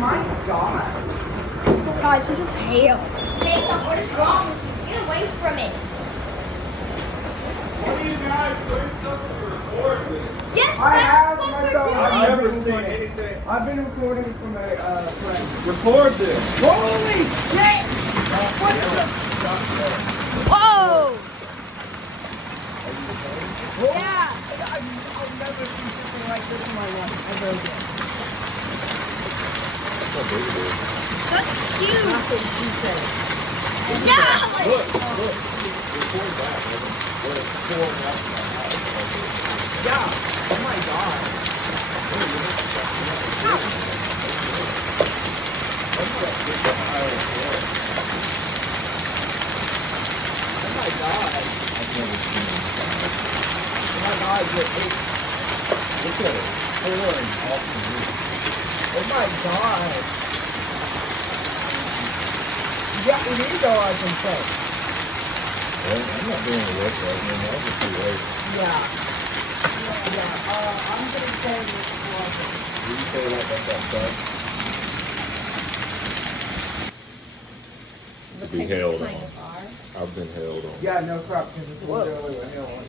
my god. Guys, this is hail. Jacob, what is wrong with you? Get away from it. What are you guys doing something to record with? Yes, I that's have what my we're phone. doing. I've I've never been seen recording. anything. I've been recording from a friend. Record this. Holy shit! Whoa! Yeah! I'll never see something like this in my life ever again. That's huge. That's what she said. Yeah! Look. Record that. We're pouring out my house. Yeah. Oh my god. Oh my god. I've never seen it. Oh my god, you're Look at it. Pouring off the roof. oh my god. Yeah, it is all I can say. Well, I'm not doing the work right now. I'll just be late. Yeah. I'm gonna say this was Did you say that outside? To be held on. I've been held on. Yeah, no crap, because it's literally a hill.